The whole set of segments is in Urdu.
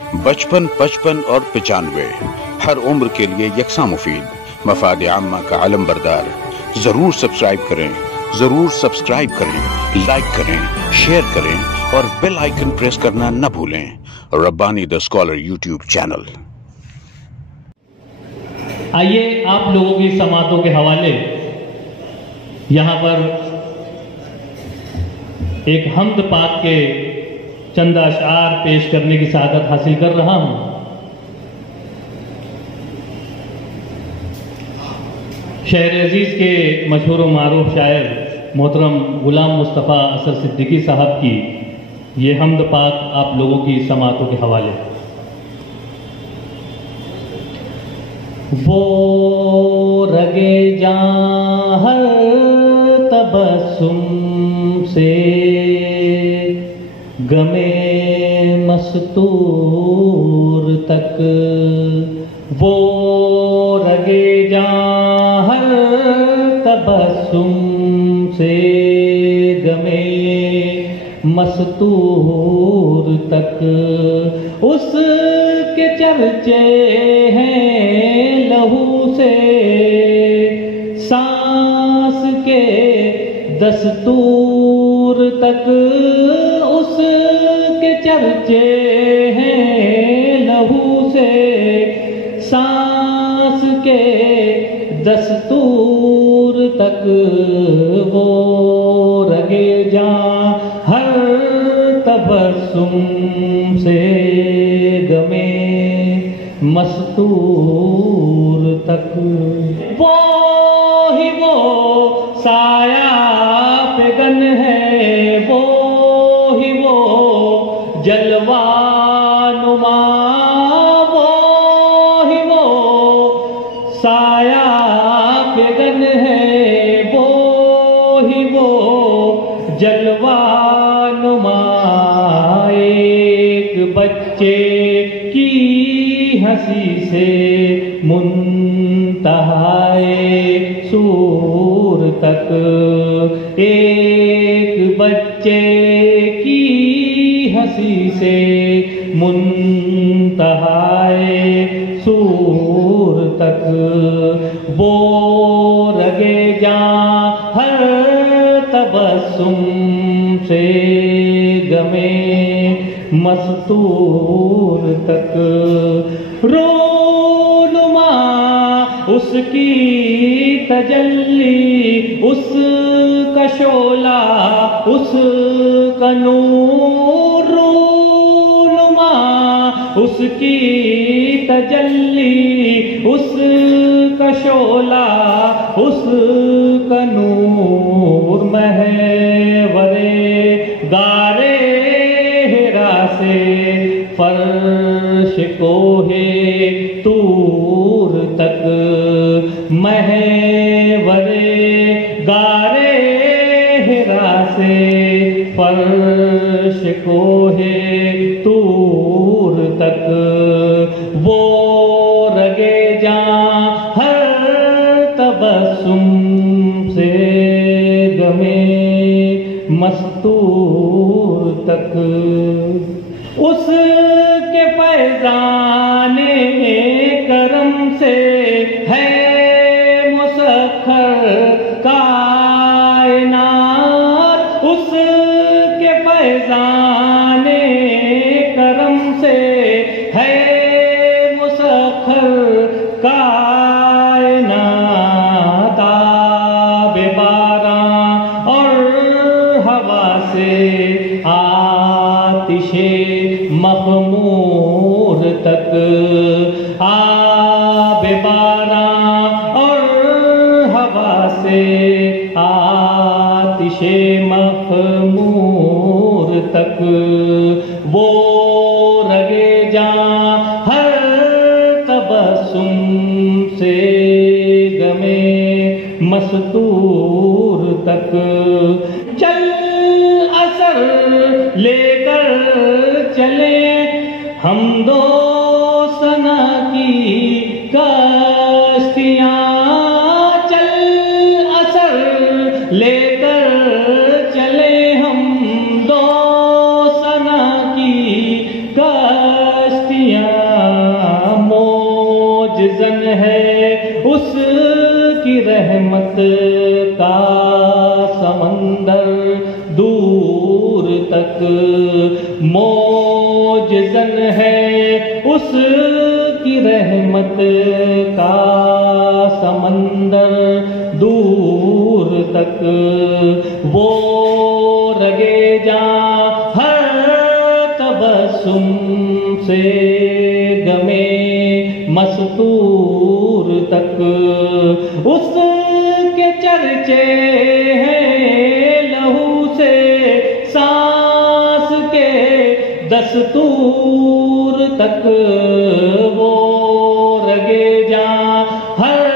55 55 اور 95 ہر عمر کے لیے یکساں مفید، مفاد عامہ کا علم بردار۔ ضرور سبسکرائب کریں، لائک کریں، شیئر کریں اور بیل آئیکن پریس کرنا نہ بھولیں۔ ربانی دا اسکالر یوٹیوب چینل۔ آئیے آپ لوگوں کی سماعتوں کے حوالے یہاں پر ایک حمد پاک کے چند اشعار پیش کرنے کی سعادت حاصل کر رہا ہوں۔ شہر عزیز کے مشہور و معروف شاعر محترم غلام مصطفیٰ اثر صدیقی صاحب کی یہ حمد پاک آپ لوگوں کی سماعتوں کے حوالے۔ وہ رگے جاں ہر تبسم سے غمے مستور تک، وہ رگے جاں ہر تبسم سے غمے مستور تک، اس کے چرچے ہیں لہو سے سانس کے دستور تک، اس کے چرچے ہیں لہو سے سانس کے دستور تک، وہ رگے جاں ہر تبسم سے غمے مستور تک، وہ سایہ فگن ہے، وہ جلوہ نما، وہ سایہ فگن ہے، وہ جلوہ نما، ایک بچے کی ہنسی سے منتہائے سور تک، ایک بچے کی ہنسی سے منتہائے سور تک، وہ رگے جاں ہر تبسم سے غمے مستور تک، رونما اس کی تجلی، اس کا شعلہ، اس کا نور، رونما اس کی تجلی، اس کا شعلہ، اس کا نور، محورے غارے ہرا سے فرش کوہ طور تک، محورے غارے ہرا سے فرش کوہ طور تک، وہ رگے جاں ہر تبسم سے غمے مستور تک، اس کے فیضان کرم سے ہے مسخر کائنات، اس کے فیضان کرم سے ہے مسخر کائنات، آب باراں اور ہوا سے آتش مخمور تک، آب باراں اور ہوا سے آتش مخمور تک، وہ رگے جاں ہر تبسم سے غمے مستور تک، چل اثر لے کر چلے ہم دو ثنا کی کشتیاں، چل اثر لے کر چلے ہم دو ثنا کی کشتیاں، رحمت کا سمندر دور تک موج زن ہے اس کی رحمت کا سمندر دور تک وہ رگے جاں ہر تبسم سے گمے مستور تک اس کے چرچے ہیں لہو سے سانس کے دستور تک وہ رگے جاں ہر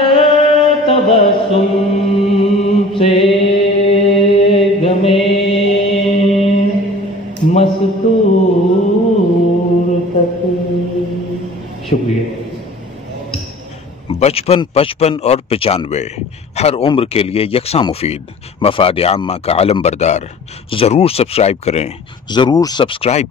تبسم سے گمے مستور تک. شکریہ. بچپن 55 اور 95 ہر عمر کے لیے یکساں مفید. مفاد عامہ کا علم بردار. ضرور سبسکرائب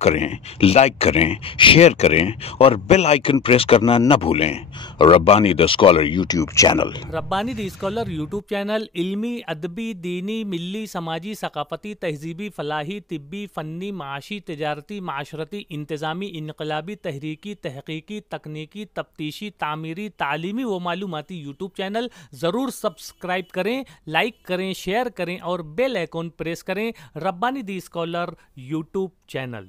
کریں، لائک کریں، شیئر کریں اور بیل آئیکن پریس کرنا نہ بھولیں. ربانی دی اسکالر یوٹیوب چینل. ربانی دی اسکالر یوٹیوب چینل علمی، ادبی، دینی، ملی، سماجی، ثقافتی، تہذیبی، فلاحی، طبی، فنی، معاشی، تجارتی، معاشرتی، انتظامی، انقلابی، تحریکی، تحقیقی، تکنیکی، تفتیشی، تعمیری، تعلیمی و معلوماتی یوٹیوب چینل. ضرور سبسکرائب کریں، لائک کریں، شیئر کریں اور بیل آئیکن پریس کریں. ربانی دی اسکالر یوٹیوب چینل.